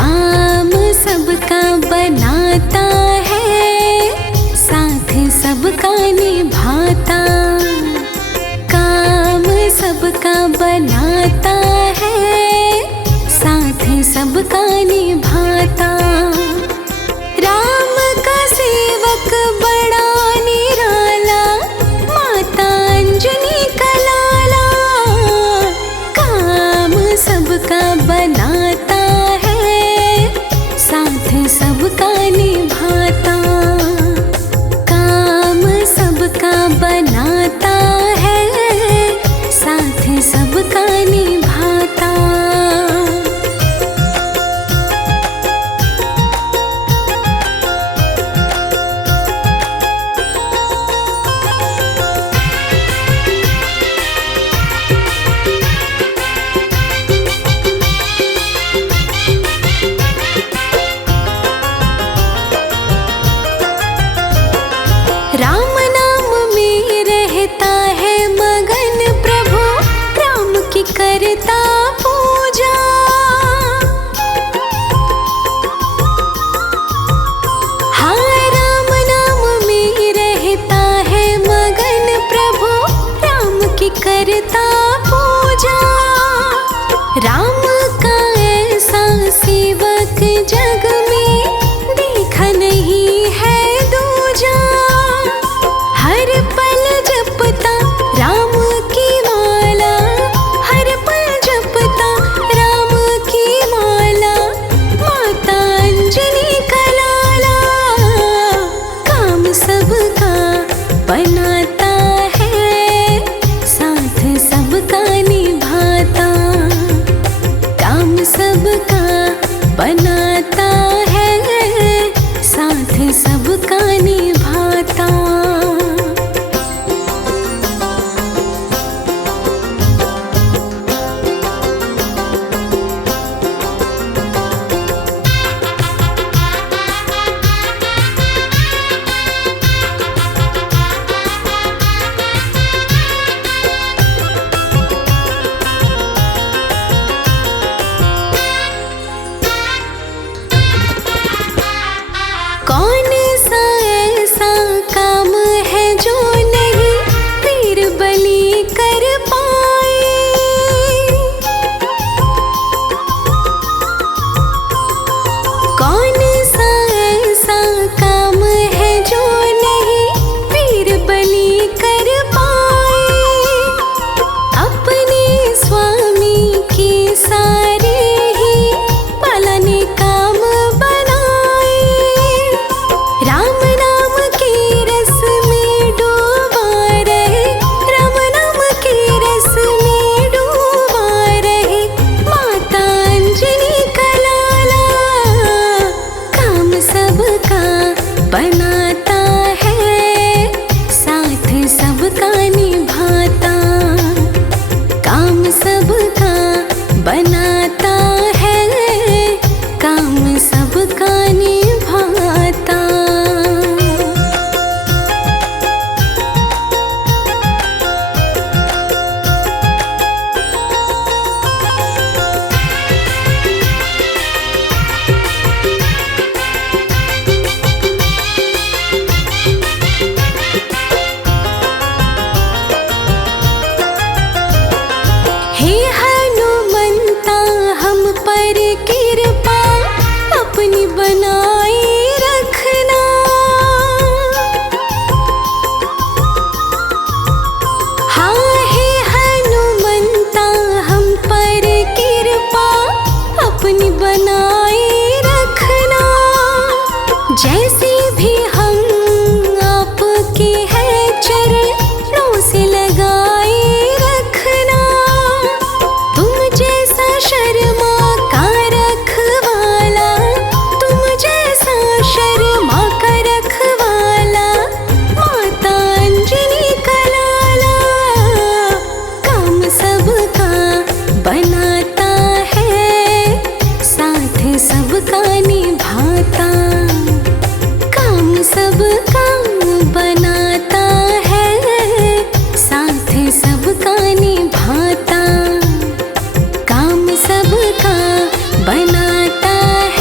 काम सबका बनाता है, साथ सबका निभाता। काम सबका बनाता है, साथ सबका निभाता। राम का सेवक बड़ा निराला, माता अंजनी का लाला। काम सबका बनाता है, साथ सबका निभाता। काम सबका बनाता है, साथ सबका निभाता। राम नाम में रहता है मगन प्रभु, राम की करता पूजा। हाँ, राम नाम में रहता है मगन प्रभु, राम की करता पूजा। राम का ऐसा सेवक जग में देखा नहीं है दूजा। हर पल जपता राम की माला, हर पल जपता राम की माला। माता अंजनी का लाला, काम सबका बनाता है, साथ सबका निभाता। काम सबका बनाता है, साथ सबका निभाता। कौन सा ऐसा काम है जो नहीं वीर बलि कर पाए। कौन सा ऐसा काम है जो नहीं वीर बलि कर पाए। अपने स्वामी के सारे ही पालने काम बनाए। राम नाम के रस में डूबा रहे, राम नाम के रस में डूबा रहे। माता अंजनी का लाला, काम सबका बनाता है, साथ सबका निभाता। काम सबका बनाता है, काम सबका निभाता। हे हनुमंता, हम पर कृपा अपनी बनाए रखना। हाँ, हे हनुमंता, हम पर कृपा अपनी बनाए रखना। जैसे भी हम आपके हैं चरणों से लगाए रखना। तुम जैसा शर्मा का रखवाला, तुम जैसा शर्मा का रखवाला। माता अंजनी का लाला, काम सबका बनाता है, साथ सबका निभाता। काम सबका बनाता है, साथ सबका निभाता। काम सबका बनाता है।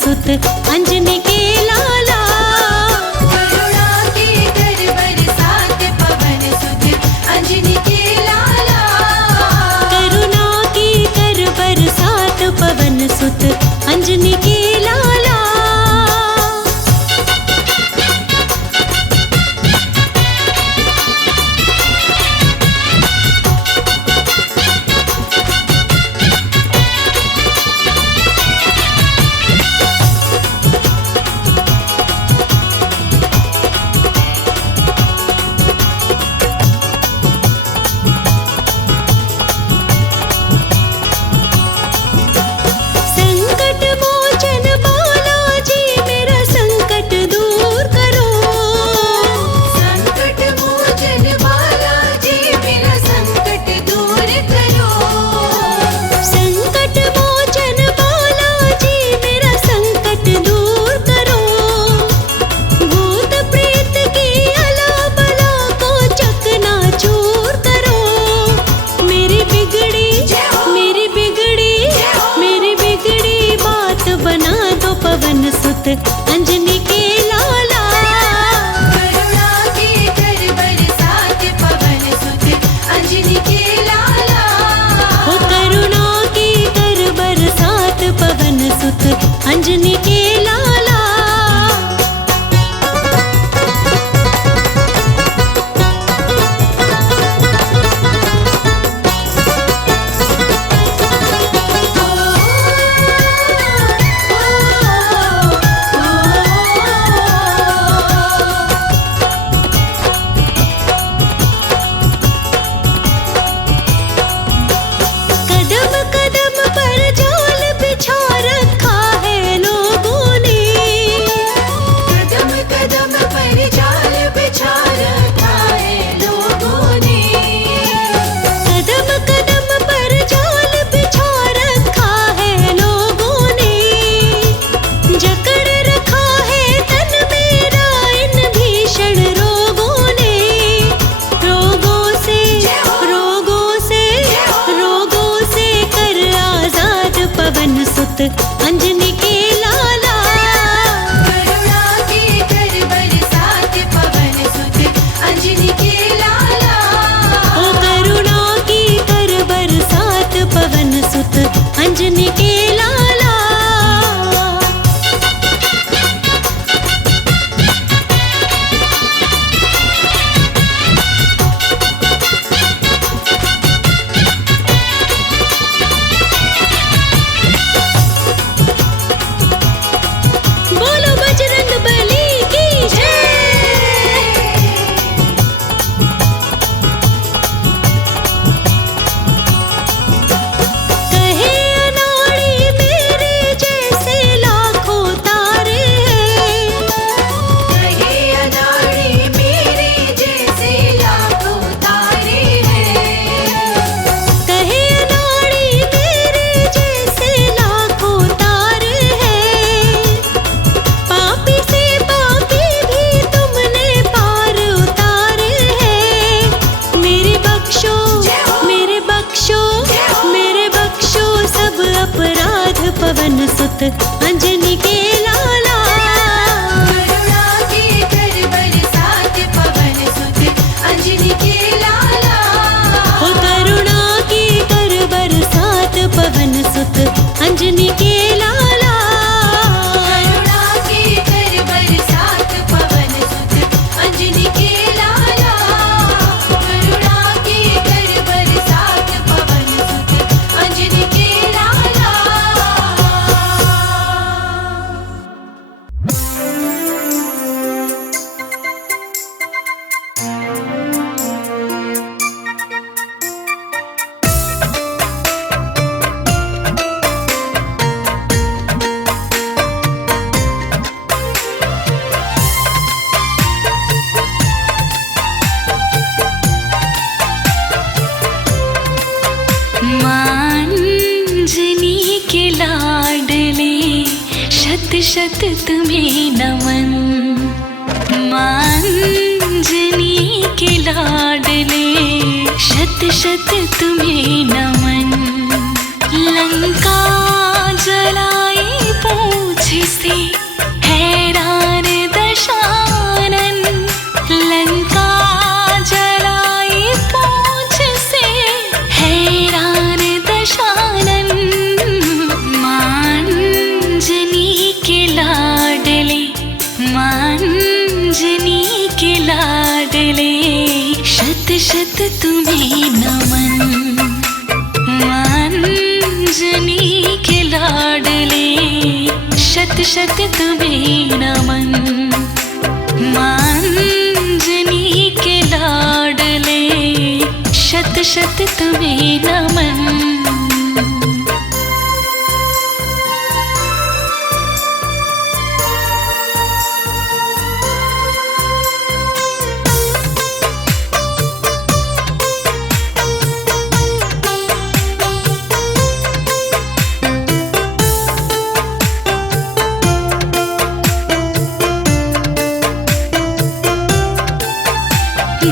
सुत अंजनी के लाला। करुणा के कर बरसात पवन सुत अंजनी के लाला। करुणा की कर बरसात पवन सुत अंजनी के लाला। संकट मोचन बालाजी मेरा संकट दूर करो। संकट मोचन बालाजी मेरा संकट दूर करो। संकट मोचन बालाजी मेरा संकट दूर करो। भूत प्रेत की अला बला को चकनाचूर करो। मेरी बिगड़ी बात बना दो पवन सुत अंजनी के लाला। करुणा के कर बरसात पवन सुत अंजनी के लाला। हो करुणा की कर बरसात पवन सुत अंजनी के लाला। कदम कदम पर जाल बिछा रखा है लोगों ने। कदम कदम पर जाल बिछा रखा है लोगों ने। कदम कदम पर जाल बिछा रखा है लोगों ने। जकड़ रखा है तन मेरा इन भीषण रोगों ने। रोगों से कर आजाद पवन सुत अंजनी के लाला। करुणा के कर बरसात पवन सुत अंजनी के लाला। ओ करुणा की कर बरसात पवन सुत अंजनी के लाला। बोलो बजरंग बली की जय। कहे अनाड़ी मेरे जैसे लाखों तारे हैं। कहे अनाड़ी मेरे जैसे लाखों तारे हैं। कहे अनाड़ी मेरे जैसे लाखों तारे हैं। पापी से पापी भी तुमने पार उतारे हैं। मेरे बख्शो सब अपराध पवन सुत अंजनी के लाला। करुणा के कर बरसात पवन सुत अंजनी के लाला। हो करुणा की कर बरसात पवन सुत अंजनी के लाला। करुणा के कर बरसात पवन सुत अंजनी के लाला। करुणा के कर बरसात पवन सुत अंजनी के लाला। मांजनी के लाडले शत शत तुम्हें नमन। मांजनी के लाडले शत शत तुम्हें नमन। लंका जलाई पूछ शत शत तुम्हें नमन। अंजनी के लाडले शत शत तुम्हें नमन।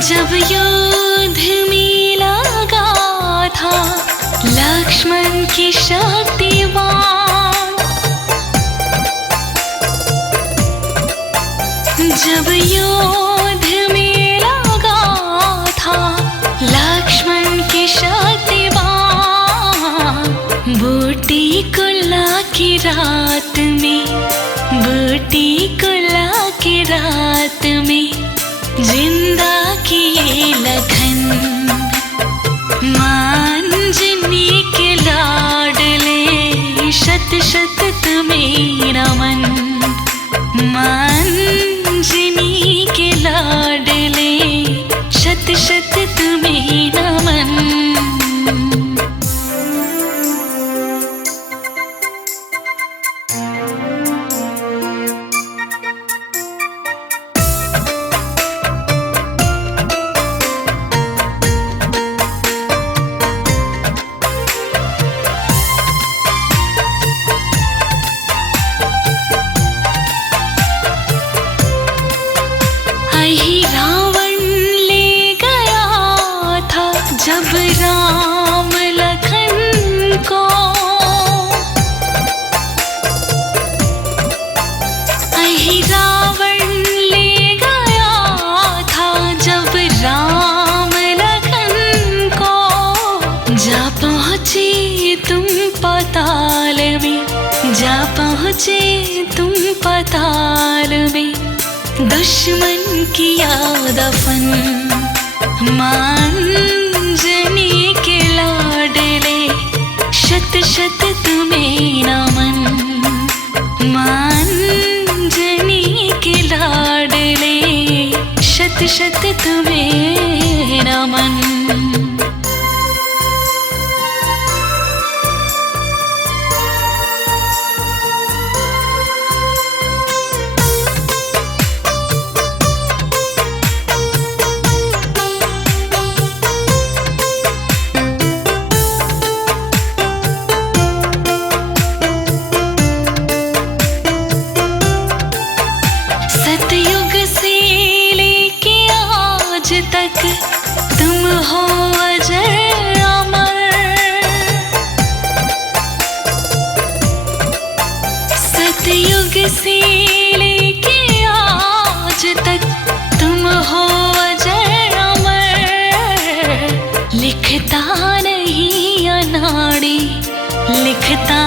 जब युद्ध में लगा था लक्ष्मण की शक्तिवान, जब युद्ध में लगा था लक्ष्मण की शक्तिवान, बूटी कुल्ला की रात में, बूटी कुल्ला की रात में जिंदा किए लखन। अंजनी के लाडले शत शत तुम्हें नमन। अंजनी के लाडले शत शत तुम्हें नमन। रावण ले गया था जब राम लखन को, रावण ले गया था जब राम लखन को। जा पहुँचे तुम पाताल में, जा पहुँचे तुम पाताल में, दुश्मन किया दफन। अंजनी के लाडले शत शत तुम्हें नमन। अंजनी के लाडले शत शत तुम्हें नमन। सतयुग से लेके आज तक तुम हो अजर अमर। सतयुग से लेके आज तक तुम हो अजर अमर। लिखता नहीं अनाड़ी, लिखता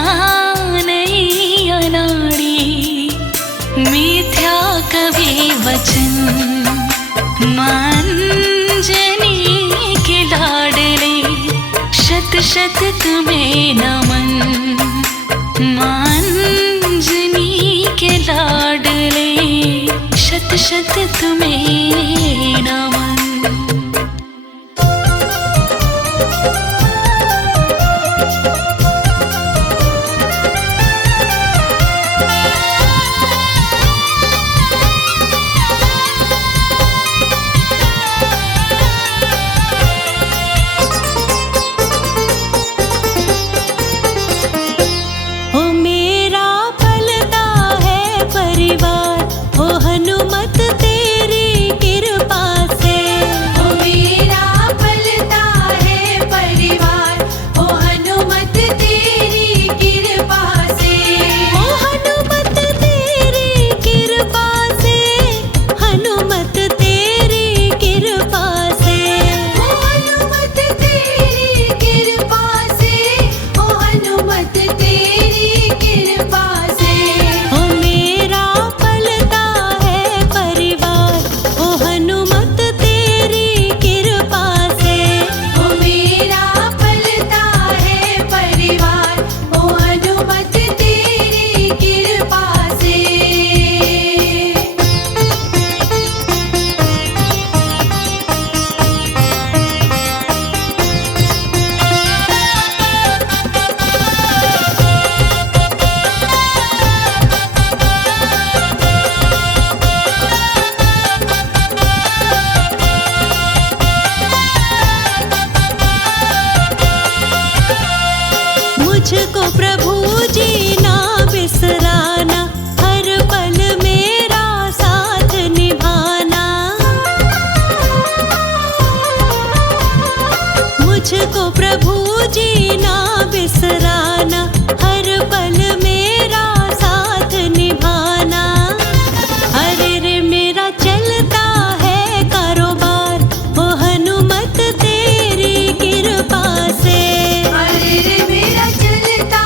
नहीं अनाड़ी, मिथ्या कवि वचन। अंजनी के लाडले शत शत तुम्हें नमन। अंजनी के लाडले शत शत तुम्हें नमन। परिवार हो हनुमत तेरी कृपा से। मुझको प्रभु जी ना बिसराना, हर पल मेरा साथ निभाना। मुझको प्रभु जी ना बिसराना, हर पल मेरा साथ निभाना। अरे रे मेरा चलता है कारोबार, ओ हनुमत तेरी कृपा से। अरे रे मेरा चलता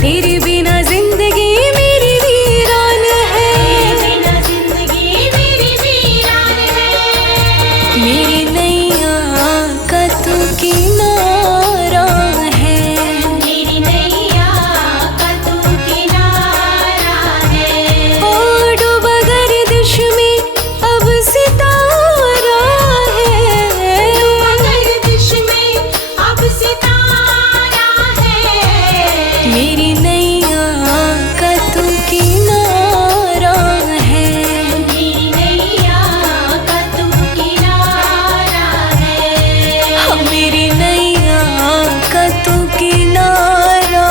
तेरे बिना जिंदगी मेरी वीरान है, बिना जिंदगी मेरी वीरान है। मेरी नैया का तू किनारा है, मेरी नैया का तू किनारा है। ओ डूबा गर्दिश में अब सितारा है, गर्दिश में अब सितारा है। मेरी नैया का तू किनारा है, मेरी नैया का तू किनारा है। हाँ, मेरी नैया का तू किनारा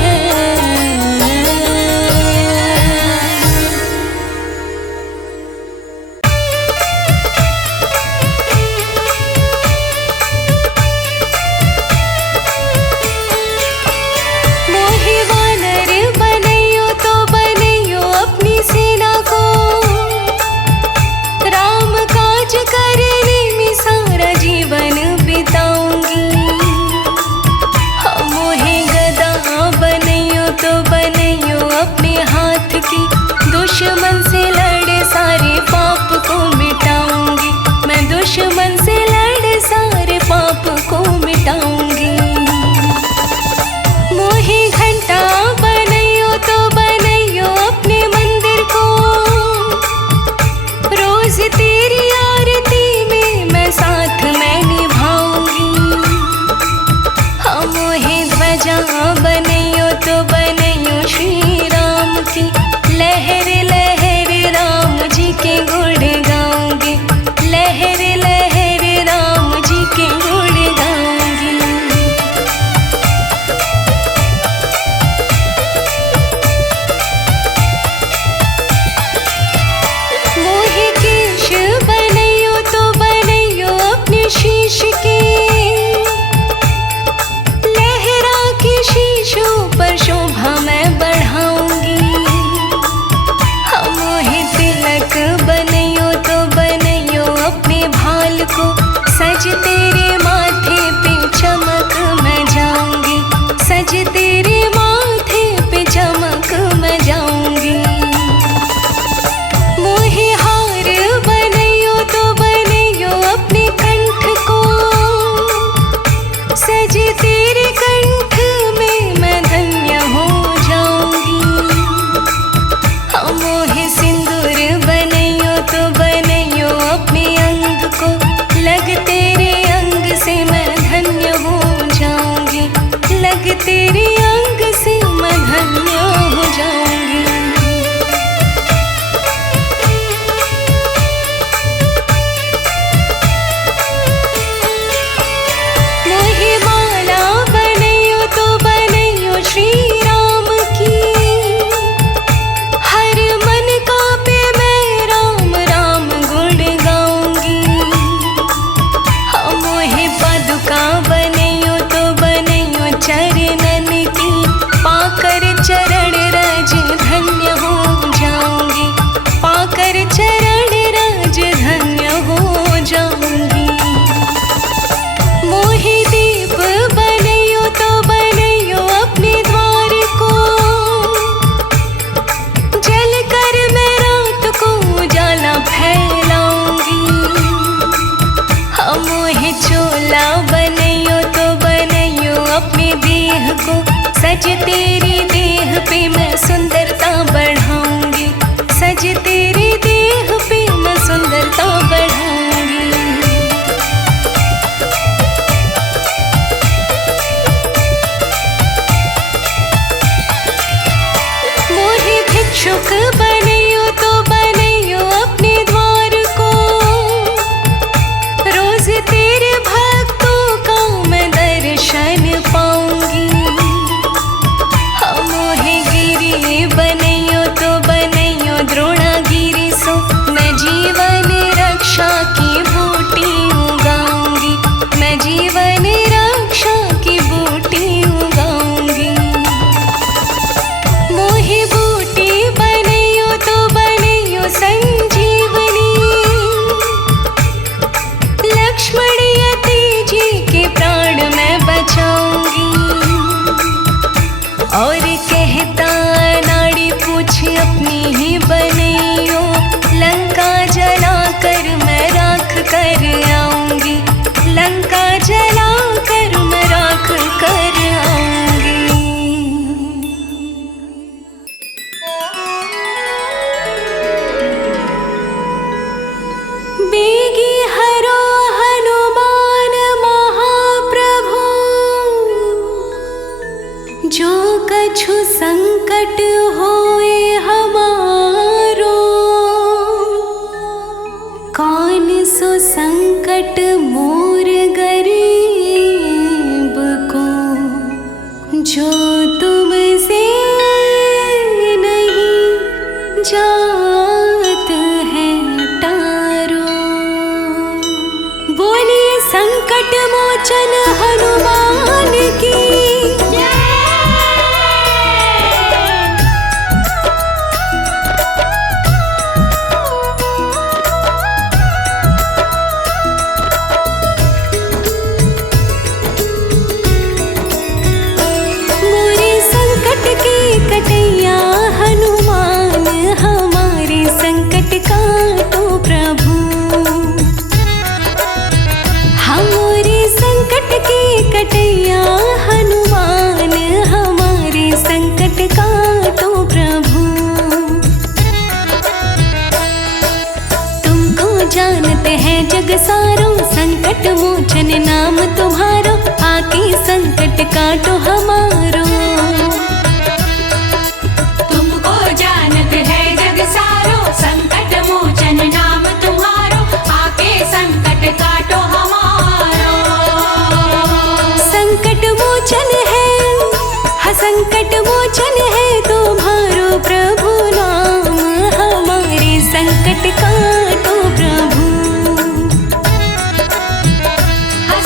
है। मोहे वानर बनैयो तो बनैयो अपनी सेना को, राम काज करने में सारा जीवन बिताऊंगी। हाँ, मोहे गदा बनैयो तो बनैयो अपने हाथ की, दुश्मन से लड़े सारे पाप को मिटाऊंगी। मैं दुश्मन से लड़े सारे पाप को मिटाऊंगी। मोहे घंटा बनैयो तो बनैयो अपने मंदिर को, रोज तेरी आरती में मैं साथ मैं निभाऊंगी। हाँ, मोहे ध्वजा बनैयो तो बनैयो श्री राम की, लहर लहर राम जी के गुण गाऊंगी। लहर लहर राम जी के गुण गाऊंगी। मोहे केश बनैयो तो बनैयो अपने शीश के, लहरा के शीशों पर शोभा मैं बढ़ाऊंगी। हाँ, मोहे तिलक बनैयो तो बनैयो अपने भाल को, सज तेरे माथे पे चमक मैं जाऊंगी। सज तेरे माथे पे चमक मैं जाऊंगी। मोहे हार बनैयो तो बनैयो अपने कंठ को, सज तेरे कंठ में मैं धन्य हो जाऊंगी। हाँ, मोहे सिंदूर बनैयो तो बनैयो अपने अंग को, लग तेरे अंग से मैं धन्य हो जाऊंगी। लग तेरे अंग से मैं धन्य हो जाऊंगी। मोहे माला बनैयो तो बनैयो श्री राम की, हर मन का पे मैं राम राम गुण गाऊंगी। हाँ, मोहे पादुका बनैयो तो बनैयो चरणन की, पाकर चरण रज धन्य हो जाऊंगी। पाकर चरण रज धन्य हो जाऊंगी। मोहे दीप बनैयो तो बनैयो अपने द्वार को, जल कर मैं रात को उजाला फैलाऊंगी। हाँ, मोहे चोला बनैयो तो बनैयो अपने देह को, सज तेरी देह पे मैं सुंदरता बढ़ाऊंगी। सज तेरी देह पे मैं सुंदरता बढ़ाऊंगी। मोहे भिक्षुक बनैयो तो बनैयो अपने द्वार को, रोज तेरे भक्तों का मैं दर्शन पाऊंगी। हाँ, मोहे गिरी बनैयो तो बनैयो द्रोणागिरी सो, मैं जीवन रक्षा की बूटी उगाऊंगी। मैं जीवन रक्षा की बूटी उगाऊंगी। मोहे बूटी बनैयो कछु संकट होए हमारो, कौन सो संकट मोर गरीब को, जो तुमसे नहीं जात है टारो। बोलिए संकट मोचन हनुमान की। मोरे संकट के कटैया हनुमान, हमारे संकट काटो प्रभु। हमारे संकट के कटैया हनुमान, हमारे संकट काटो प्रभु। तुमको जानते हैं जग सारो, संकट मोचन नाम तुम्हारो, आके संकट काटो हमारो। तुमको जानते हैं जग सारो, संकट मोचन नाम तुम्हारो, आके संकट काटो हमारो। संकट मोचन है, हाँ संकट मोचन है तुम्हारो प्रभु नाम, हमारे संकट काटो प्रभु।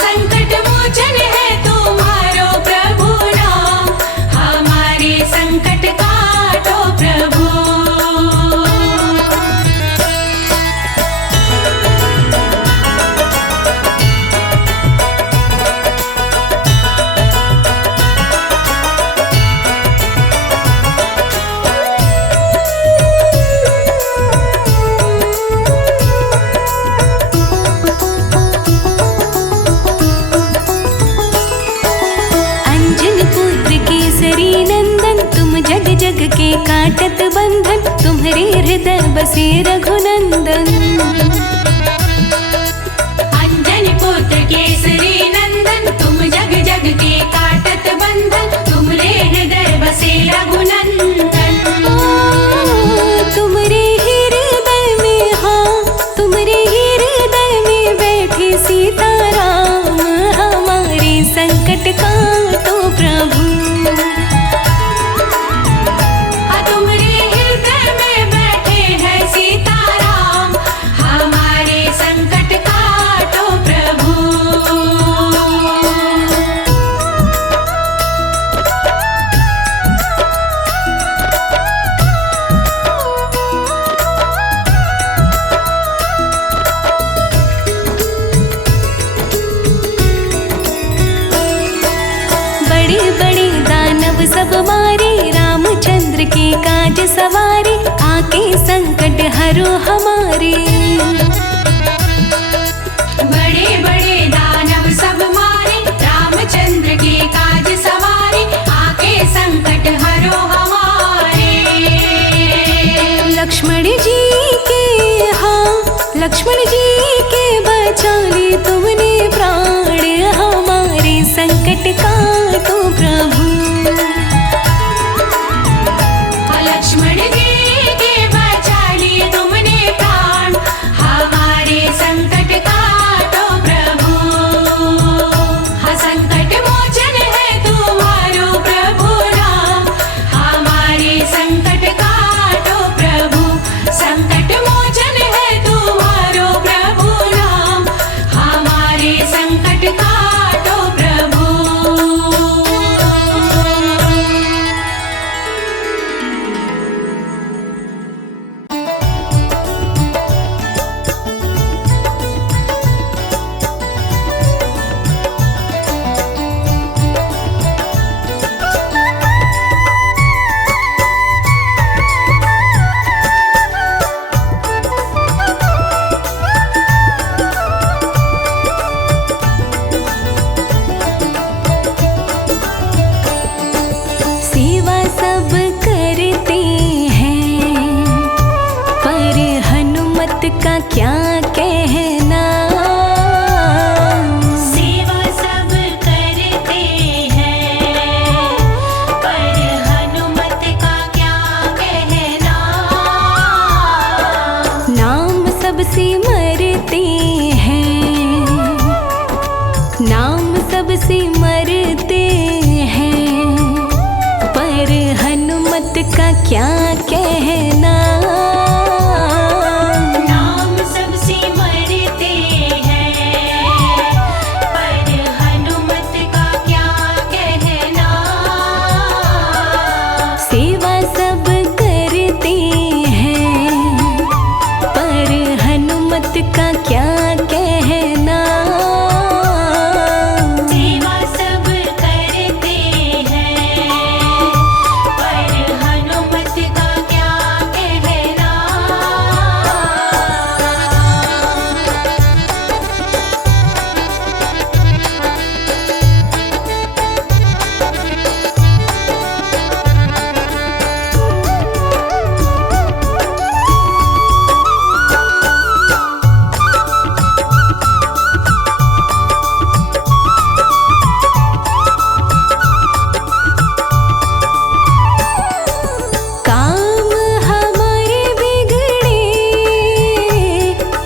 संकट मोचन है तुम्हारो प्रभु नाम, हमारे संकट काटो प्रभु। अंजन पुत्र केसरी नंदन, तुम जग जग के काटत बंधन, तुम्हारे हृदय बसे रघुनंदन। अंजन पुत्र केसरी नंदन, तुम जग जग के काटत बंधन, तुमरे हृदय बसे रघुनंदन। तुम्हारे हृदय में, हाँ तुम्हारे हृदय में बैठे सीताराम, हमारे संकट काटो प्रभु। तुम्हारे हृदय में बैठे हैं सीताराम, हमारे संकट काटो प्रभु। बड़े बड़े दानव सब मारे, रामचंद्र के काज सवारे, आके संकट हरो हमारे। बड़े बड़े दानव सब मारे, रामचंद्र के काज सवारे, आके संकट हरो हमारे। लक्ष्मण जी के, हाँ लक्ष्मण जी के बचा ली तुमने प्राण, हमारे संकट काटो प्रभु। लक्ष्मण जी के बचा लिए तुमने प्राण, हमारे संकट काटो प्रभु। संकट मोचन है तुम्हारो प्रभु नाम, हमारे संकट काटो प्रभु। संकट मोचन है तुम्हारो प्रभु नाम, हमारे संकट काटो प्रभु। सेवा सब करते हैं, पर का क्या कहना। नाम सबसे मरते हैं पर हनुमत का क्या कहना। सेवा सब करते हैं पर हनुमत का क्या कहना। सेवा सब करते हैं पर हनुमत का क्या कहना। काम हमारे बिगड़े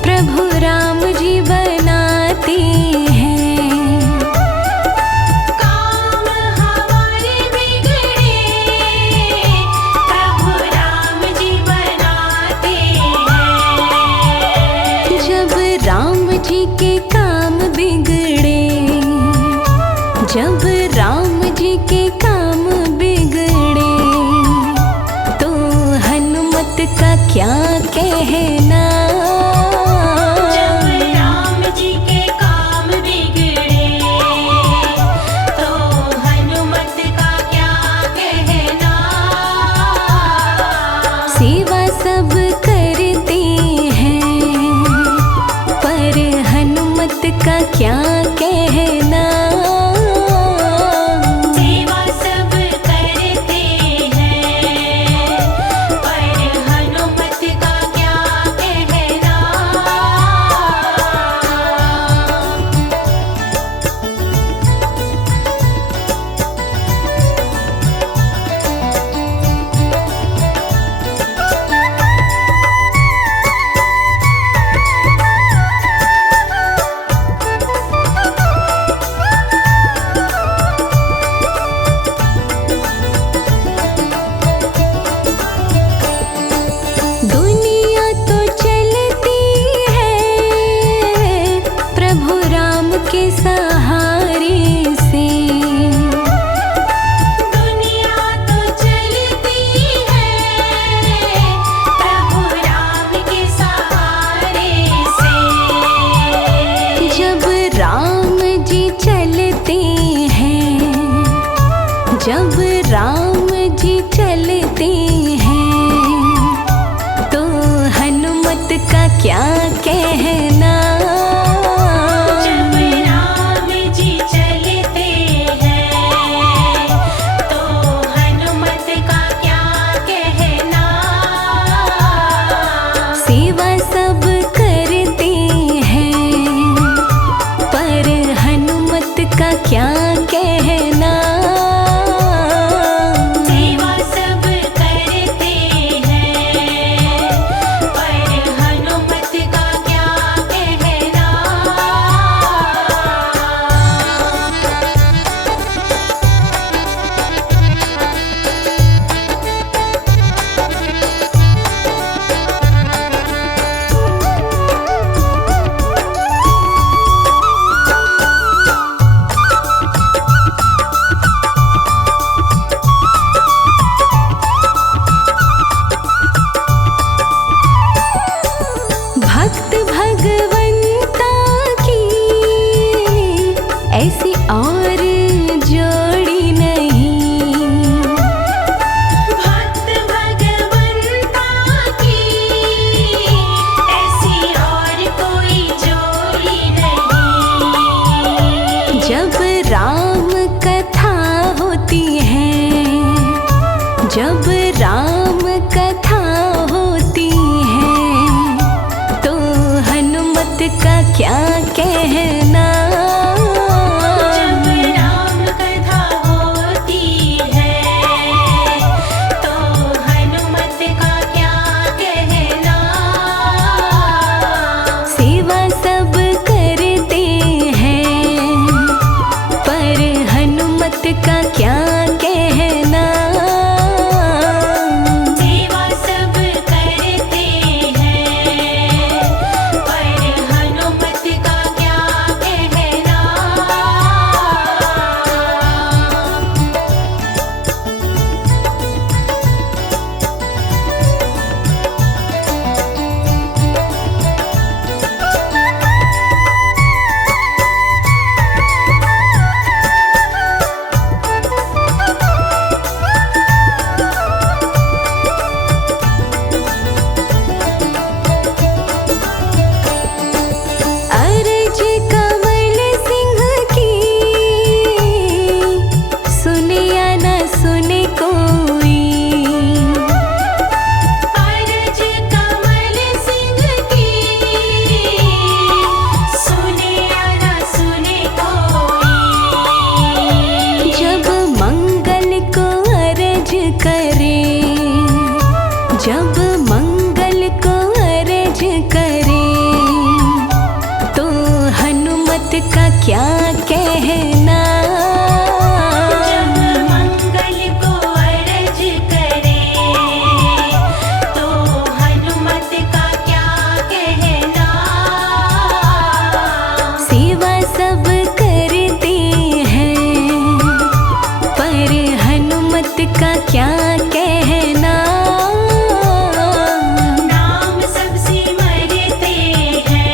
प्रभु राम जी बनाते हैं। काम हमारे बिगड़े प्रभु राम जी बनाते हैं। जब राम जी के काम बिगड़े, जब राम जी के काम बिगड़े तो हनुमत का क्या कहना। जब राम जी के काम बिगड़े तो हनुमत का क्या कहना। सेवा सब करते हैं पर हनुमत का क्या कहना। सेवा सब करते हैं पर हनुमत का क्या कहना। दुनिया तो चलती है प्रभु राम के सहारे से। दुनिया तो चलती है प्रभु राम के सहारे से। जब राम जी चलते हैं, जब राम जी चलते हैं तो हनुमत का क्या कहना। जब राम जी चलते हैं तो हनुमत का क्या कहना। सेवा सब करते हैं पर हनुमत का क्या कहना। सेवा सब करते हैं पर हनुमत का क्या कहना। भक्त भगवंता की ऐसी और जोड़ी नहीं। भक्त भगवंता की ऐसी और कोई जोड़ी नहीं। जब राम कथा होती है, जब राम कथा होती है तो हनुमत का क्या कहना। जब राम कथा होती है तो हनुमत का क्या कहना। सेवा सब करते हैं पर हनुमत का क्या कहना। हनुमत का क्या कहना, नाम सब सिमरते हैं,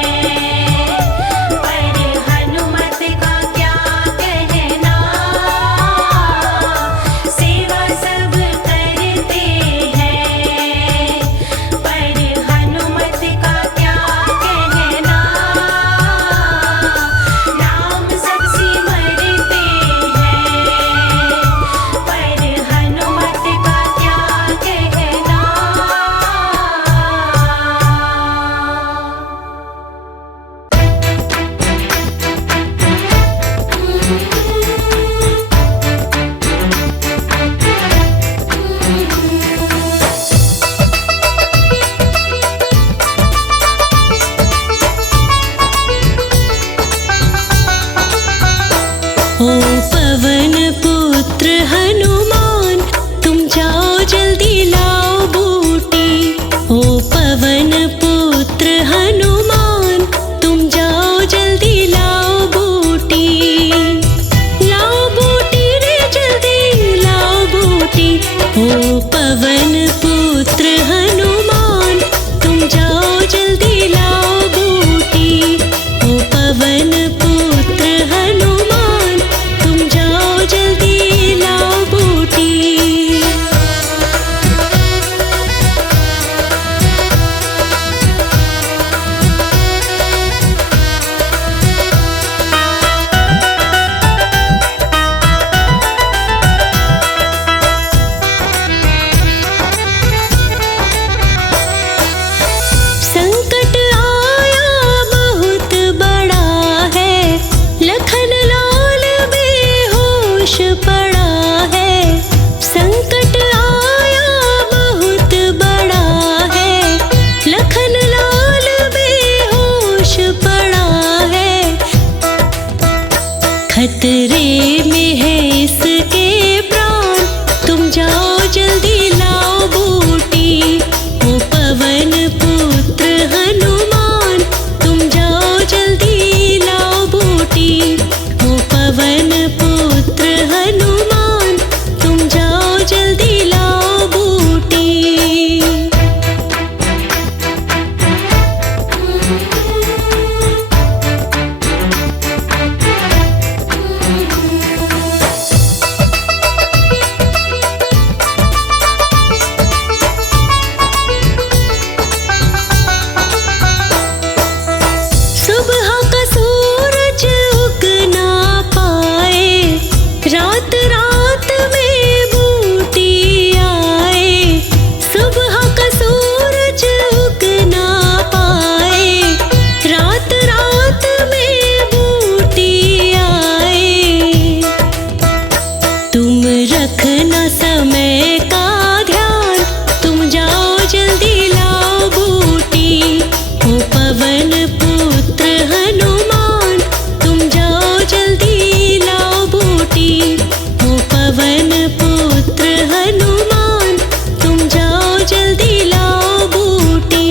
पर हनुमत का क्या कहना। सेवा सब करते हैं, पर हनुमत का क्या कहना। नाम सब सिमरते हैं, पर हनुमत का क्या कहना। ओ पवन पुत्र हनुमान, तुम जाओ जल्दी लाओ बूटी। ओ पवन पुत्र हनुमान, तुम जाओ जल्दी लाओ बूटी। लाओ बूटी रे जल्दी लाओ बूटी। ओ पवन पुत्र हनुमान, तुम जाओ जल्दी लाओ बूटी। ओ पवन पुत्र हनुमान, तुम जाओ जल्दी लाओ बूटी। संकट आया बहुत बड़ा है, लखन लाल बेहोश पड़ा है। संकट आया बहुत बड़ा है, लखन लाल बेहोश पड़ा है। खतरे में है इसके प्राण, तुम जाओ जल्दी लाओ बूटी। ओ पवन पुत्र हनुमान, तुम जाओ जल्दी लाओ बूटी। ओ पवन पुत्र हनुमान, तुम जाओ जल्दी लाओ बूटी। सुबह का सूरज उग ना पाए, रात रात में बूटी आए। सुबह का सूरज उग ना पाए, रात रात में बूटी आए। तुम रखना समय का ध्यान, तुम जाओ जल्दी लाओ बूटी। ओ पवन पुत्र हनुमान, तुम जाओ जल्दी लाओ बूटी। ओ पवन पुत्र हनुमान, तुम जाओ जल्दी लाओ बूटी।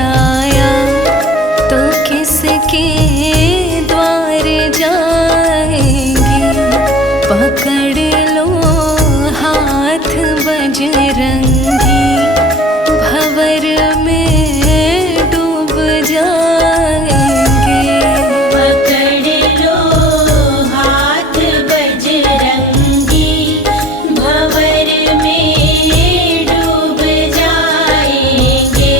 पराया तो किसके द्वार जाएंगे। पकड़ लो हाथ बजरंगी, भंवर में डूब जाएंगे। पकड़ लो हाथ बजरंगी, भंवर में डूब जाएंगे।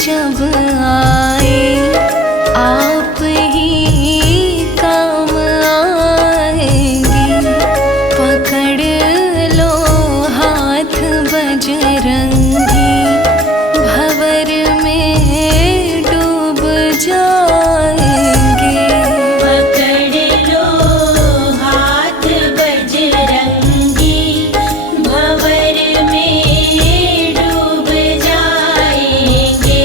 जब आए आप ही काम आएंगे। पकड़ लो हाथ बजरंगी, भंवर में डूब जाएंगे। पकड़ लो हाथ बजरंगी, भंवर में डूब जाएंगे।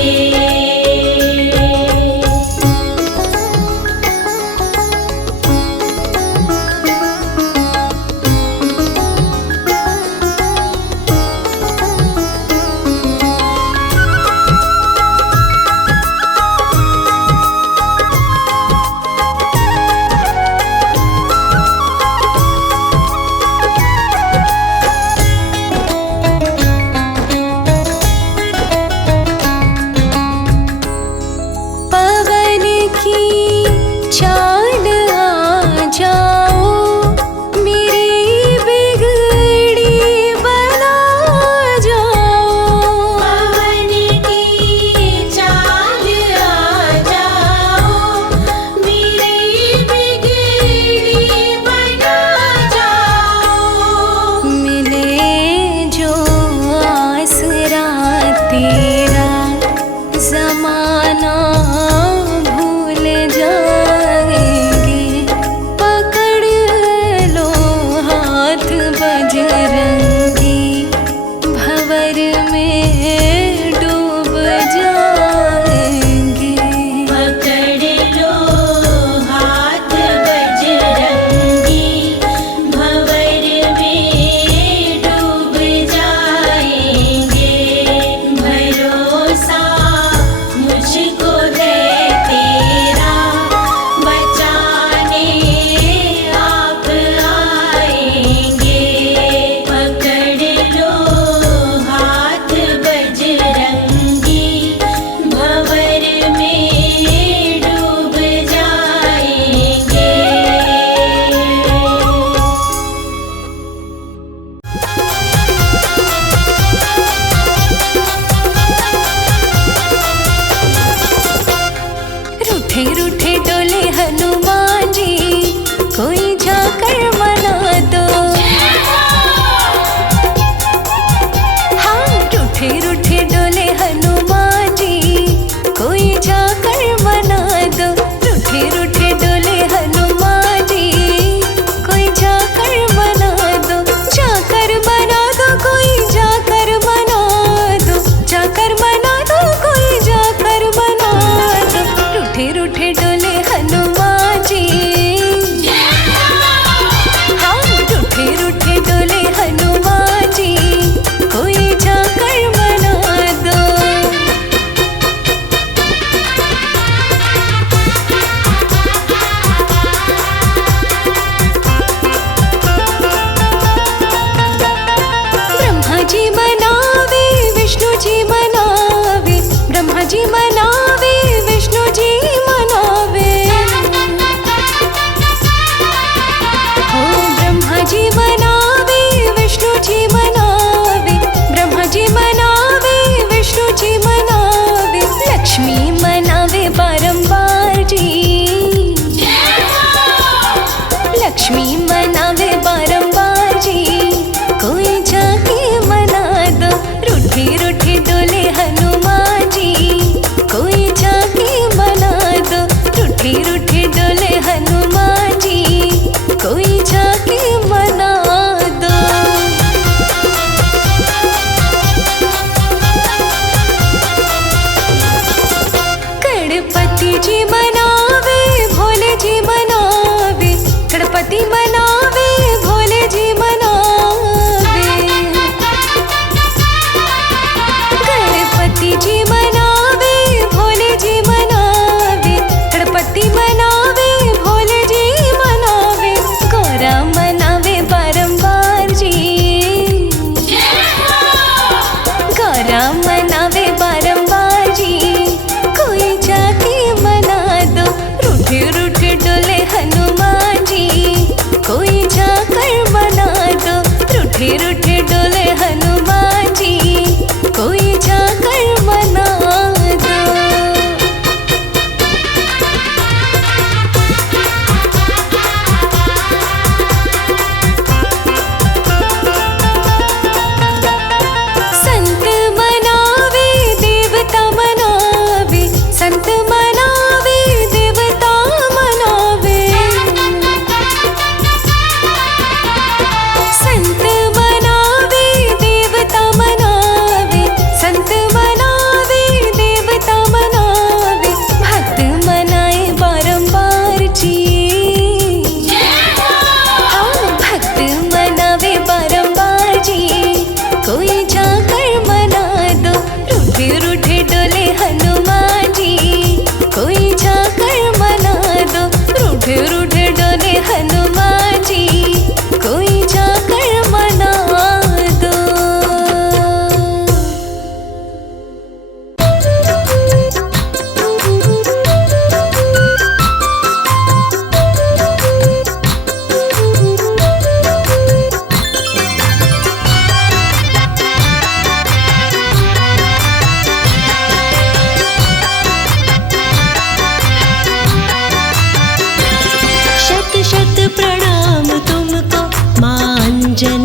पवन की चाल आ जाओ, मेरी बिगड़ी बना जाओ। पवन की चाल आ जाओ, मेरी बिगड़ी बना जाओ। मिले जो आसरा तेरा, जमाना भूल जाएंगे। पकड़ लो हाथ बजरंगी, भंवर में डूब जाएंगे। पकड़ लो हाथ बजरंगी, भंवर में डूब जाएंगे। भरोसा मुझको है तेरा, बचाने आप आएंगे। पकड़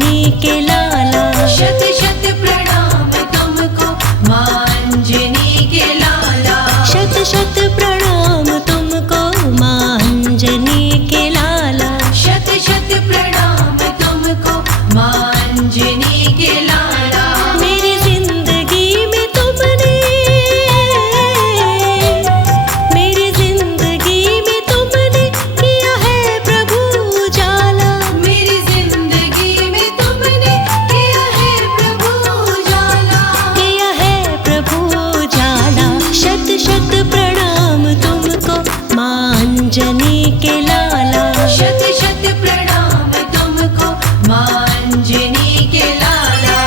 अंजनी के लाला। शत शत प्रणाम तुमको माँ अंजनी के लाला। शत शत प्रणाम तुमको माँ अंजनी के लाला। शत शत प्रणाम तुमको माँ अंजनी के लाला। मेरी जिंदगी में तुमने, मेरी जिंदगी में तुमने किया है प्रभु उजाला। मेरी जिंदगी में तुमने किया है प्रभु उजाला। किया है प्रभु उजाला। शत शत प्रणाम तुमको माँ अंजनी के लाला। शत शत प्रणाम तुमको माँ अंजनी के लाला।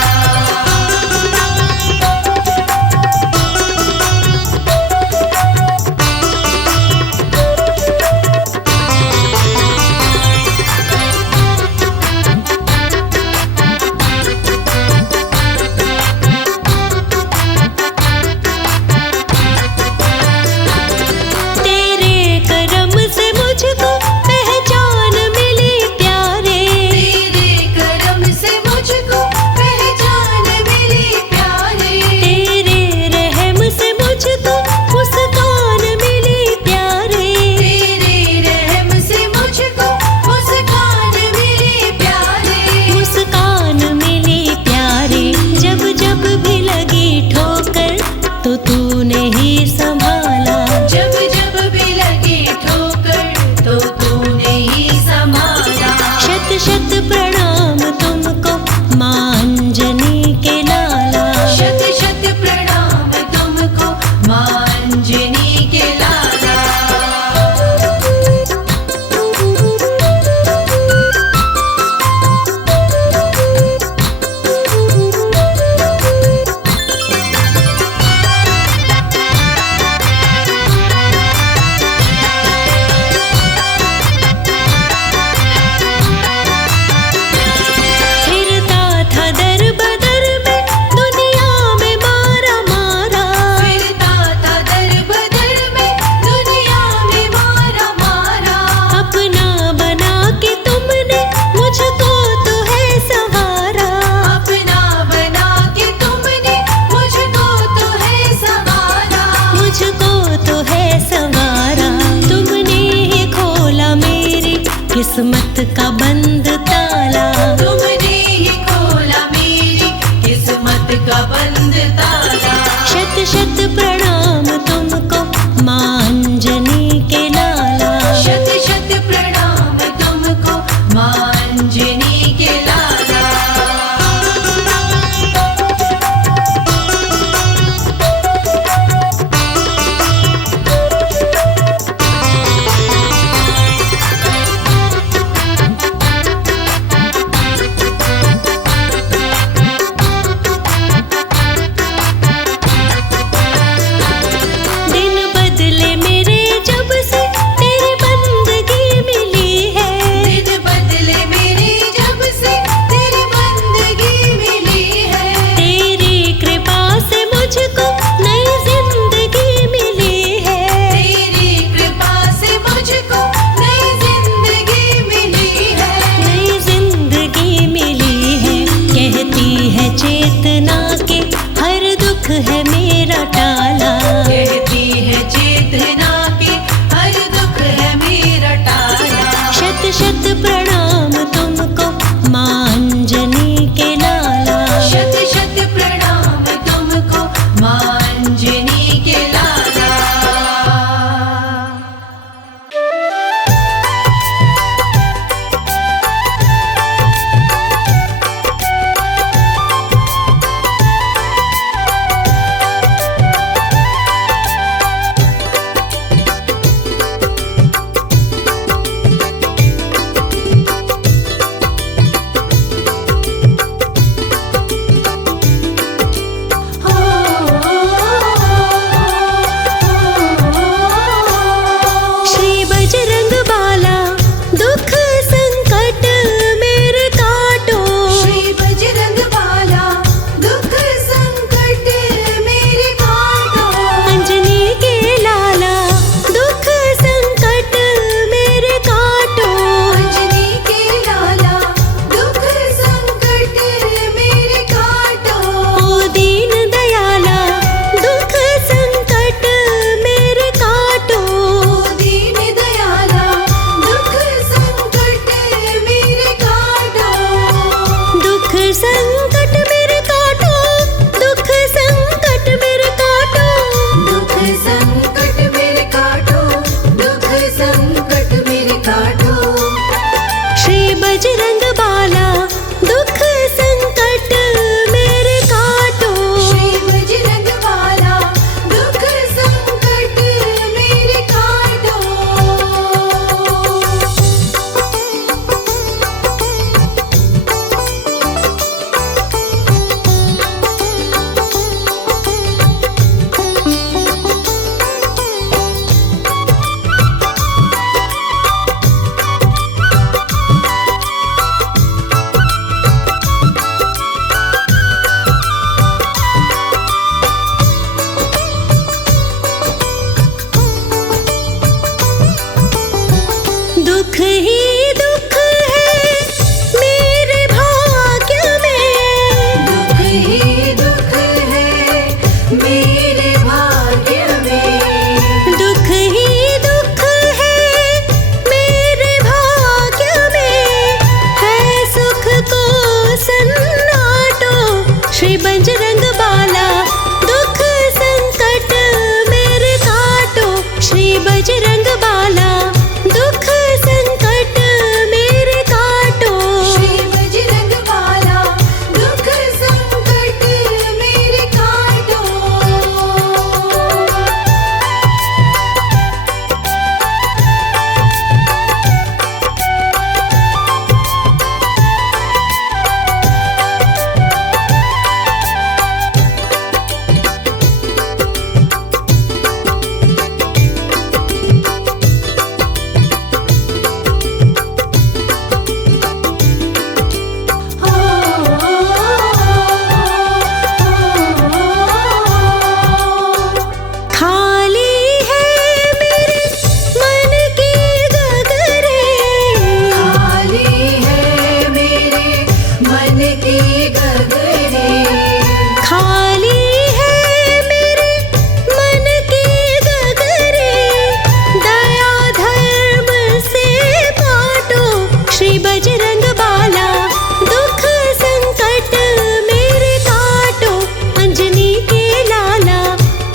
गगरे। खाली है मेरे मन के गगरे, दया धर्म से बांटो श्री बजरंग बाला। दुख संकट मेरे काटो अंजनी के लाला,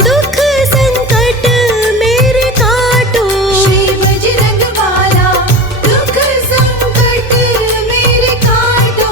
दुख संकट मेरे काटो। श्री बजरंग बाला, दुख संकट मेरे काटो।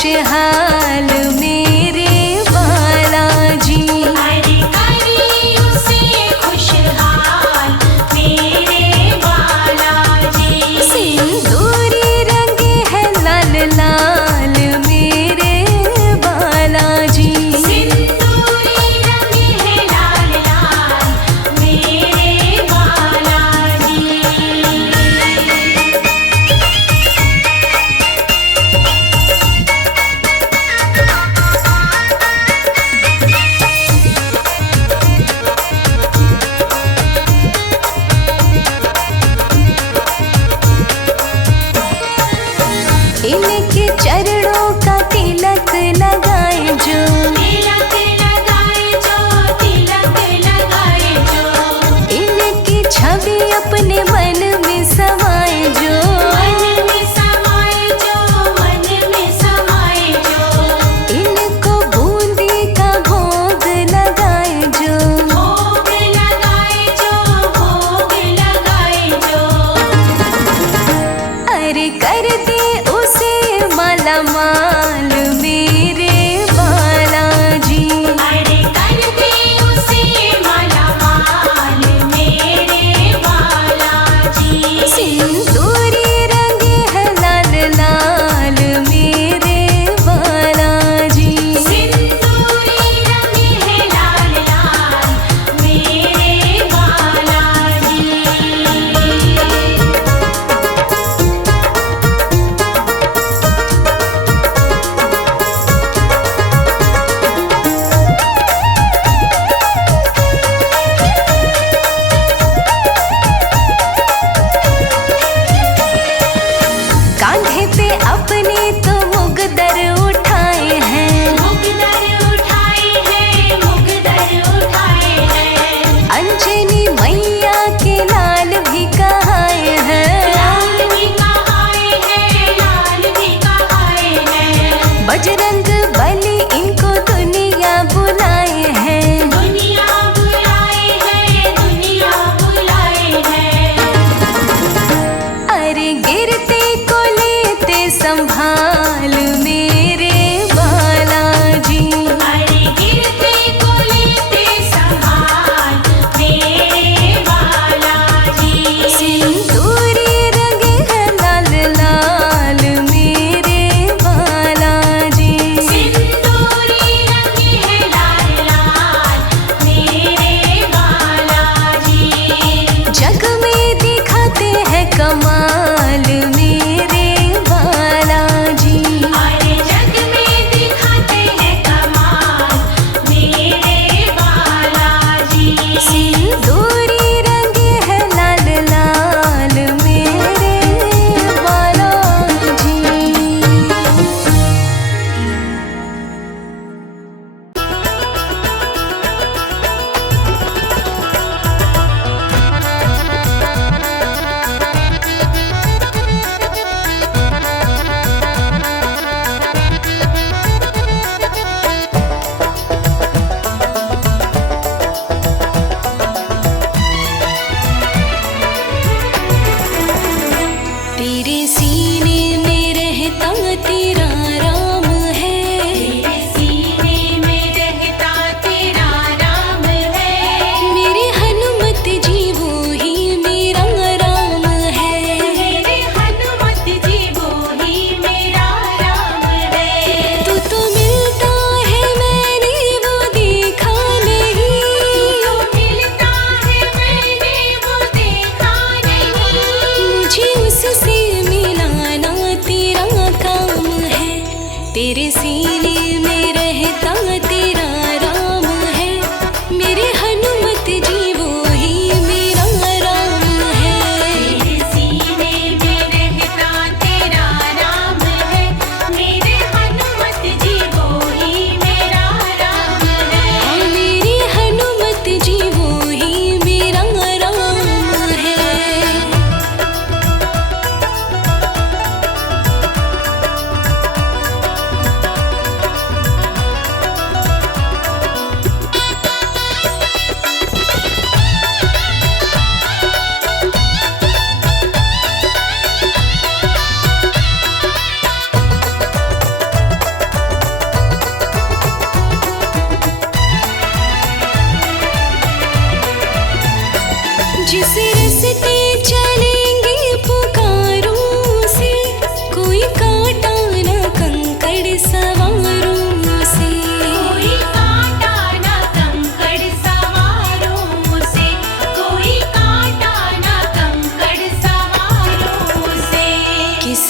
खुशहाल मेरे बालाजी। अरे करे उसे खुशहाल मेरे बालाजी। सिंदूरी रंगे है लाल लाल मेरे बालाजी। सिंदूरी रंगे है लाल लाल मेरे बालाजी। इनके चरणों का तिलक लगाए जो, तिलक लगाए जो, तिलक लगाए जो। इनकी छवि अपने मन में समाए जो, मन में समाए जो, मन में समाए जो। इनको बूंदी का भोग लगाए जो, भोग लगाए जो, भोग लगाए जो। अरे कर दे उसे माला माल मेरे बालाजी। अरे कर दे उसे माला माल मेरे बालाजी। सिंदूरी रंगे है लाल लाल मेरे बालाजी। सिंदूरी रंगे है लाल लाल मेरे बालाजी। कांधे पे अपने तो मुगदर उठाए हैं, मुगदर उठाए हैं, मुगदर उठाए हैं। अंजनी मैया के लाल भी कहाए हैं। लाल भी कहाए हैं, लाल भी कहाए हैं। बजरंग बली इनको दुनिया बुलाए हैं। दुनिया बुलाए हैं, दुनिया बुलाए हैं। अरे गिरते को लेते संभाल मेरे बालाजी। अरे गिरते को लेते संभाल मेरे बालाजी। सिंदूरी रंगे है लाल लाल मेरे बालाजी। सिंदूरी रंगे है लाल लाल मेरे बालाजी। जग में दिखाते हैं कमाल मेरे बालाजी। अरे जग में दिखाते हैं कमाल मेरे बालाजी। सिंदूरी रंगे है लाल लाल मेरे बालाजी।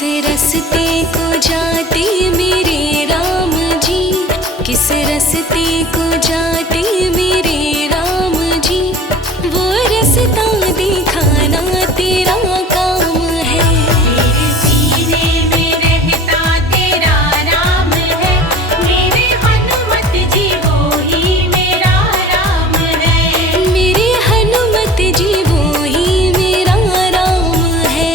रस्ते को जाते मेरे राम जी, किस रस्ते को जाते मेरे राम जी, वो रास्ता दिखाना तेरा काम है। मेरे सीने में रहता तेरा राम है, मेरे हनुमत जी वो ही मेरा राम है। मेरे हनुमत जी वो ही मेरा राम है।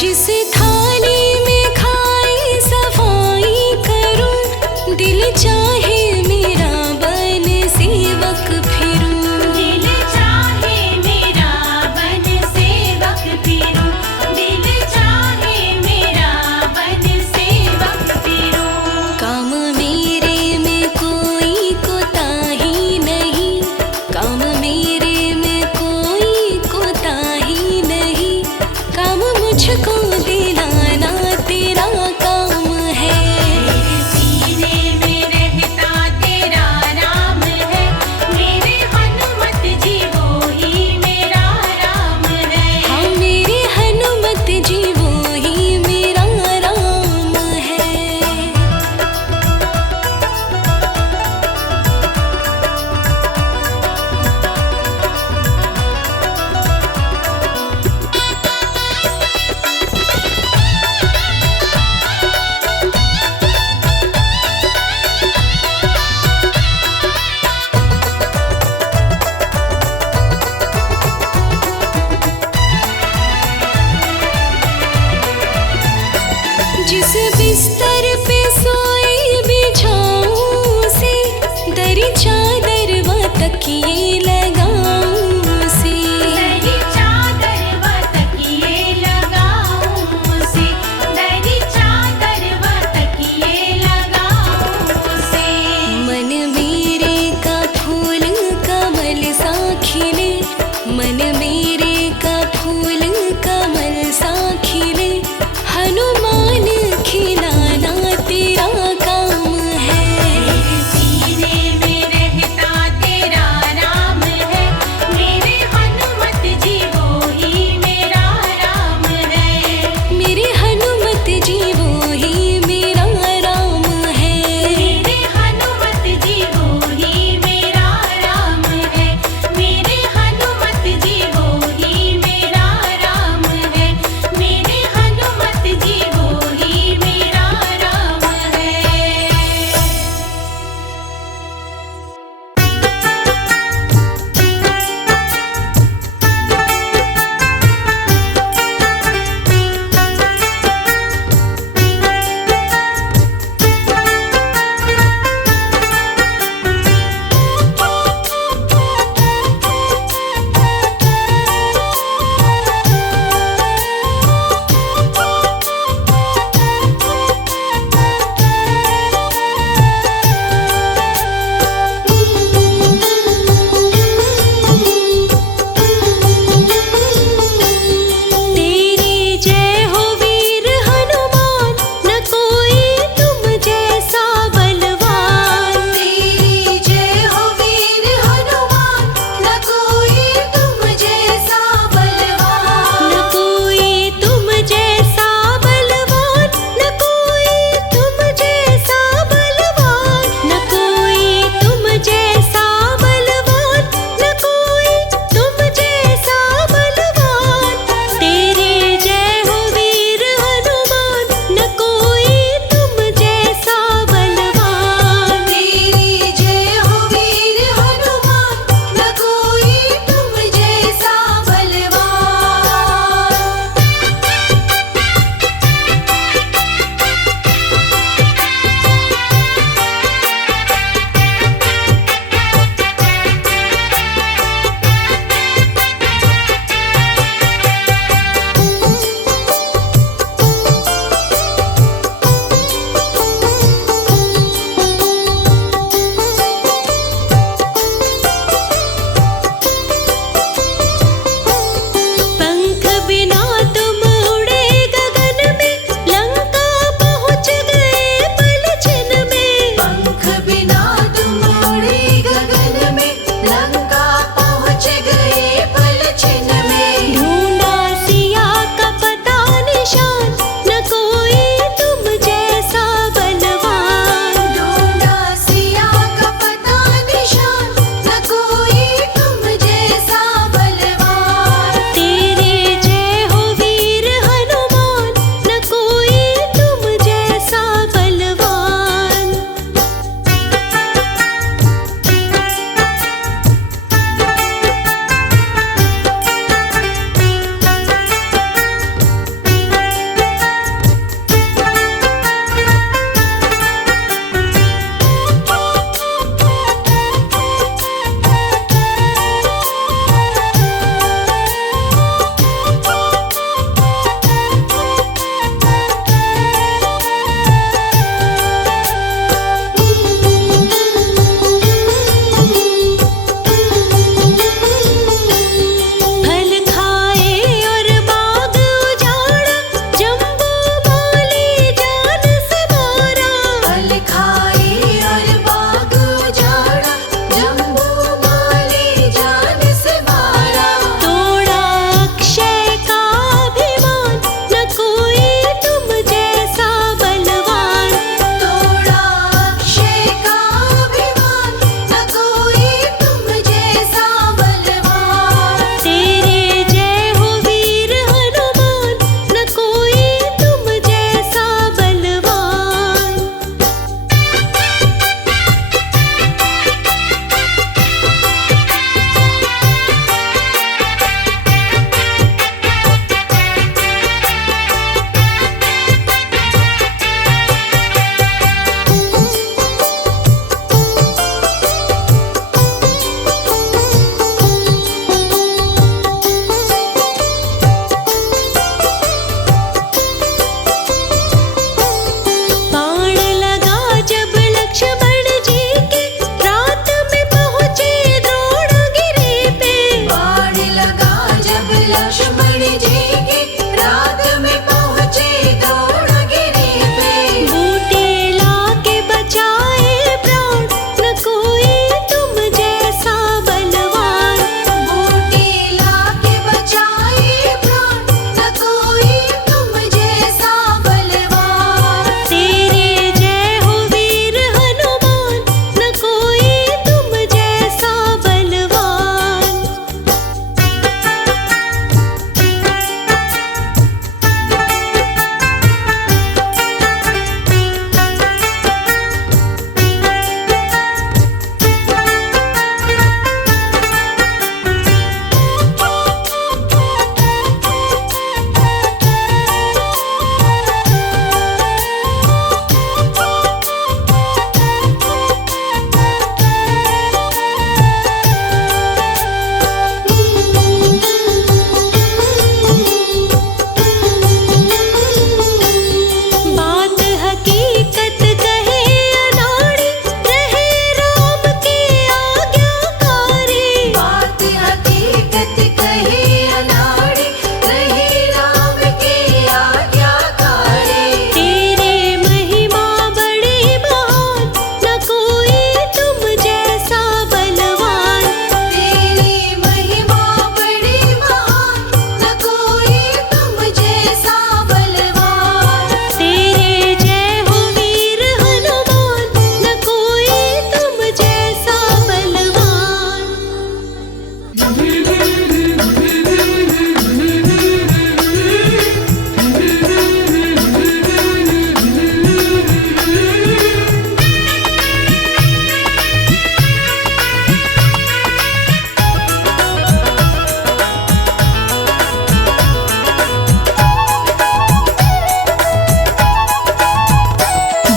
जिस थाली में खाई सफाई करूं, दिल चाहे मेरा बन सेवक फिरूं। दिल चाहे मेरा बन सेवक फिरूं, दिल चाहे मेरा बन सेवक फिरूं। काम मेरे में कोई कोताही नहीं, काम मेरे में कोई कोताही नहीं, काम मुझको दिलाना तेरा काम है। मेरे सीने में रहता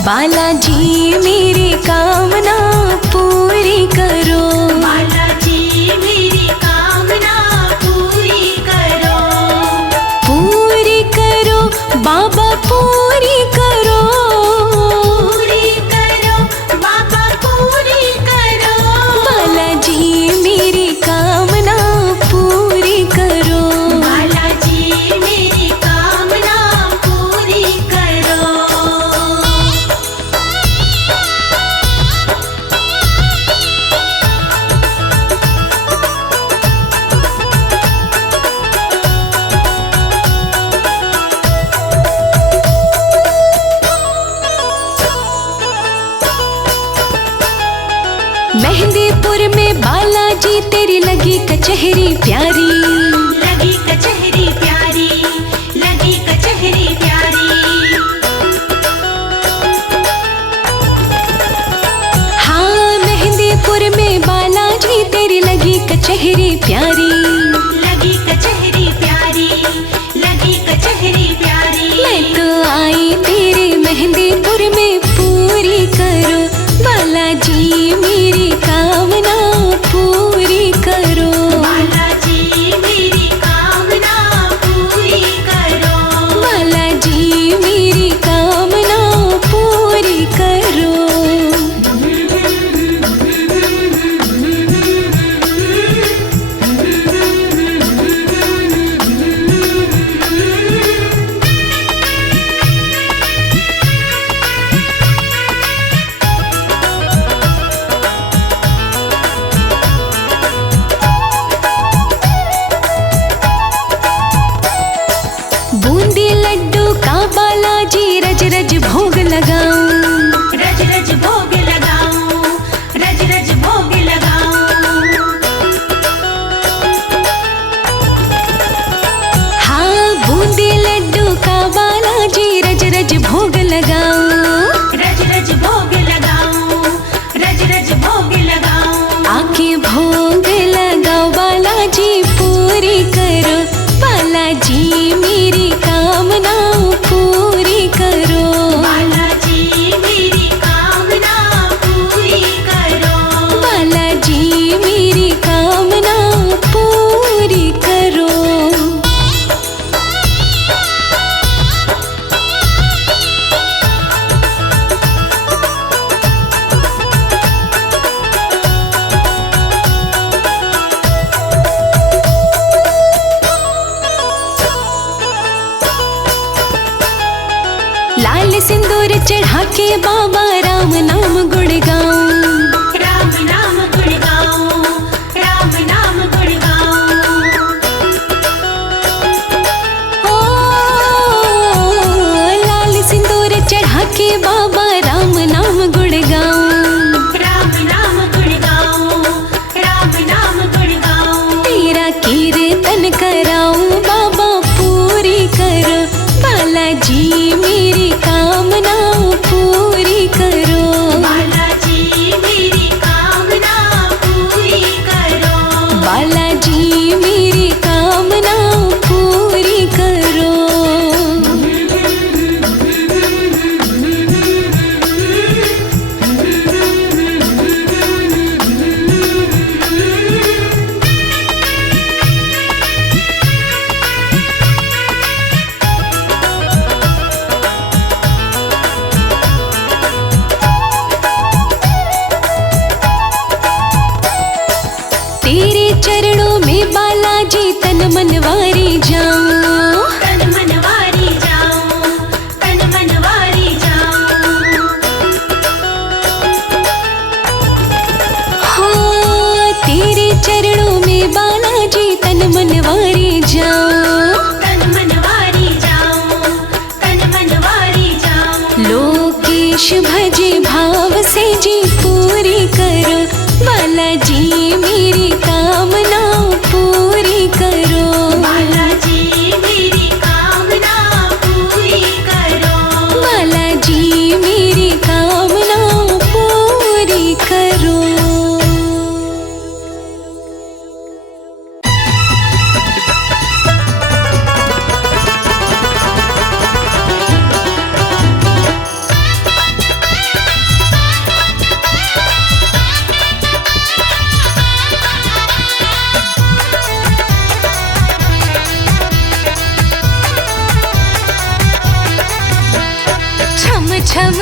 बालाजी मेरी कामना पूरी करो, बालाजी मेरी कामना पूरी करो, पूरी करो बाबा पूरी करो, पूरी करो बाबा पूरी करो, बालाजी मेरी कामना पूरी करो, बालाजी मेरी कामना पूरी करो। मेहंदीपुर में बालाजी तेरी लगी कचहरी प्यारी, लगी कचहरी प्यारी, लगी कचहरी प्यारी, हाँ मेहंदीपुर में बालाजी तेरी लगी कचहरी प्यारी, लगी कचहरी प्यारी, लगी कचहरी प्यारी। मैं तो आई तेरे मेहंदीपुर में पूरी करो, बालाजी मेरी कामना पूरी करो, बालाजी मेरी कामना पूरी करो, बालाजी मेरी कामना पूरी करो। बूंदी लड्डू का बालाजी रज रज भोग लगाऊं, रज रज भोग लगाऊं, रज रज भोग लगाऊं, हाँ बूंदी लड्डू का बालाजी रज रज भोग लगाऊं, रज रज भोग लगाऊं, रज रज भोग लगाऊं, आके भोग लगाओ बालाजी पूरी करो, बालाजी मेरी कामना पूरी करो, बालाजी मेरी कामना पूरी करो, बालाजी मेरी कामना पूरी करो। लाल सिंदूर चढ़ा के बाबा राम नाम गुण गाऊं, राम नाम गुण गाऊं, राम नाम गुण गाऊं, ओ लाल सिंदूर चढ़ा के बाबा राम नाम गुण गाऊं, राम नाम गुण गाऊं, राम नाम गुण गाऊं, तेरा कीर्तन कराऊं बाबा पूरी करो, बालाजी मेरी कामना पूरी करो, बालाजी मेरी कामना पूरी करो, बालाजी मेरी कामना पूरी करो। तेरे चरणों में बालाजी तन मनवारी जाऊं, तन मनवारी जाऊं, तन मनवारी जाऊं, हाँ तेरे चरणों में बालाजी तन मनवारी जाऊं, तन मनवारी जाऊं, तन मनवारी जाऊं, लोकेश भजे भाव से जी पूरी करो, बालाजी मेरी कामना पूरी करो, बालाजी मेरी कामना पूरी करो, बालाजी मेरी कामना पूरी करो। छम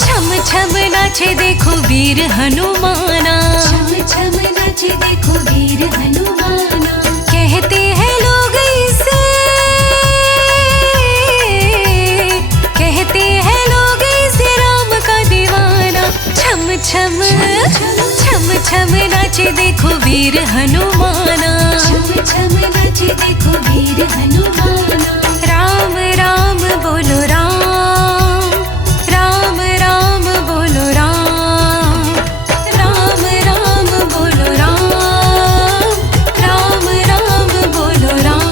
छम छम नाचे देखो वीर हनुमाना, छम छम नाचे देखो वीर हनुमाना। कहते हैं लोग इसे, कहते हैं लोग इसे राम का दीवाना। छम छम छम छम नाचे देखो वीर हनुमाना, छम छम नाचे देखो वीर हनुमाना। राम राम बोलो राम, राम राम बोलो राम, राम राम बोलो राम, राम राम बोलो राम।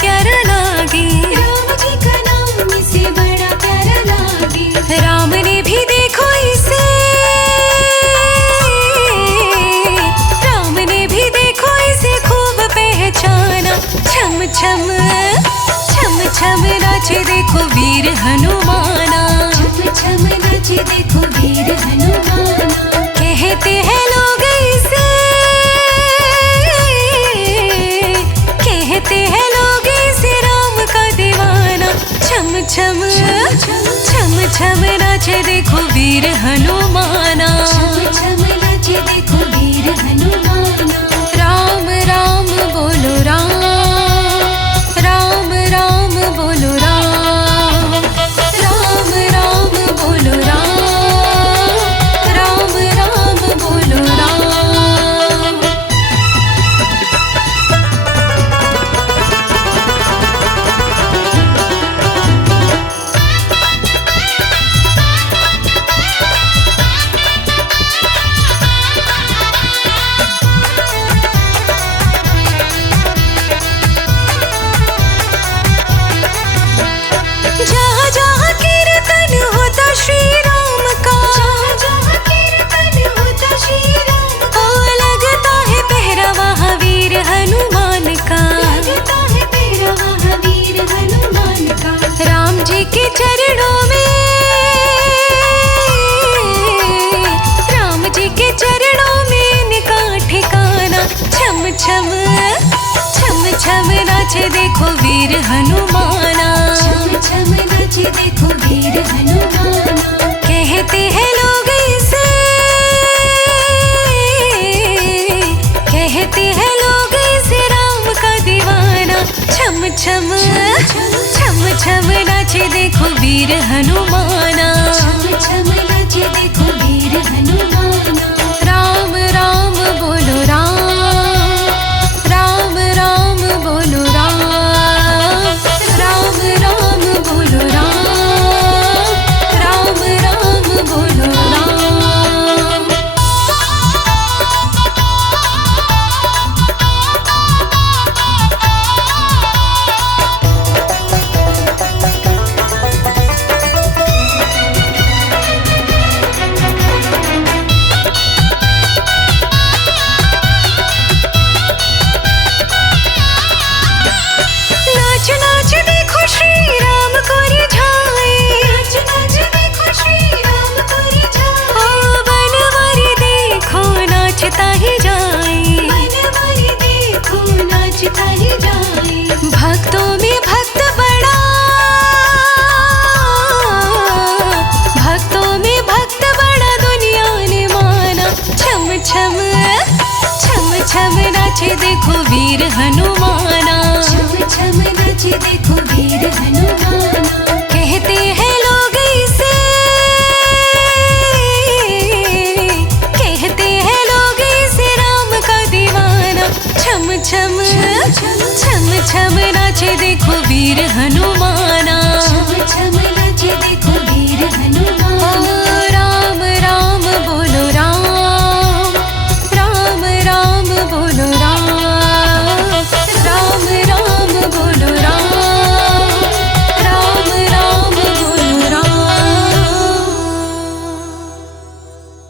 प्यारा लागे, राम जी का नाम इसे बड़ा प्यारा लागे। राम ने भी देखो इसे, राम ने भी देखो इसे खूब पहचाना। छम छम छम छम नाचे देखो वीर हनुमाना, छम छम नाचे देखो वीर हनुमाना। कहते हैं लोग इसे, कहते हैं लोग इसे राम का दीवाना। छम छम छम छम नाचे देखो वीर हनुमाना, छम छम नाचे देखो वीर हनुमाना। राम राम बोलो राम, राम राम बोलो राम, राम राम बोलो राम, राम राम बोलो राम। जहाँ जहाँ कीर्तन होता श्री राम का, जहाँ जहाँ कीर्तन होता श्री राम का। ओ लगता है पहरा वहाँ वीर हनुमान का, लगता है पहरा वहाँ वीर हनुमान का। राम जी के चरणों में, राम जी के चरणों में इनका ठिकाना। छम छम छम छम नाचे देखो वीर हनुमाना, छम छम नाचे देखो वीर हनुमाना। कहते हैं लोग इसे, कहते हैं लोग इसे राम का दीवाना। छम छम छम छम नाचे देखो वीर हनुमाना, छम छम नाचे देखो वीर हनुमाना। राम राम बोलो राम, राम राम बोलो राम, राम राम बोलो राम, राम राम बोलो राम। नाच नाच देखो श्री राम को रिझाए, नाच नाच देखो श्री राम को रिझाए। ओ बनवारी देखो नाचता ही जाए, बनवारी देखो नाचता ही जाए। भक्तों में भक्त बड़ा, भक्तों में भक्त बड़ा दुनिया ने माना। छम छम छम छम नाचे देखो वीर हनुमाना, छम छम नाचे देखो वीर हनुमाना।